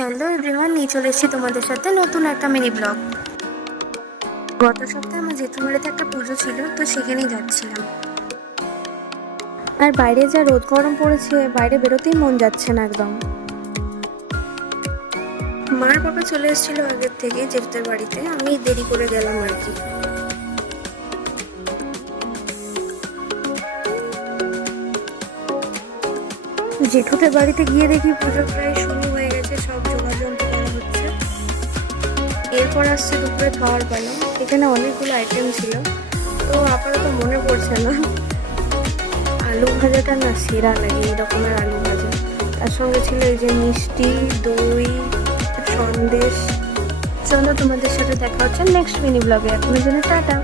Hello everyone, নিয়ে চলে এসেছি তোমাদের সাথে নতুন একটা মিনি ব্লগ। গত সপ্তাহে আমার জেঠুর বাড়িতে একটা পুজো ছিল, তো সেখানেই যাচ্ছিলাম। আর বাইরে যা রোদ গরম পড়েছে, বাইরে বেরোতেই মন যাচ্ছে না একদম। মার বাবা চলে এসেছিল আগের থেকে জেঠুদের বাড়িতে, আমি দেরি করে গেলাম আর কি। জেঠুদের বাড়িতে গিয়ে দেখি পুজো প্রায় শুরু হয়ে গেছে, সব যোগাযন্ত্র করা হচ্ছে। এরপর আসছে দুপুরে খাওয়ার পালা। এখানে অনেকগুলো আইটেম ছিল, তো আপাতত মনে পড়ছে না। আলু ভাজাটা না সেরা লাগে, এই রকমের আলু ভাজা। তার সঙ্গে ছিল এই যে মিষ্টি, দই, সন্দেশ। চলো তোমাদের সাথে দেখা হচ্ছে নেক্সট মিনি ব্লগে। এখনের জন্য টাটা।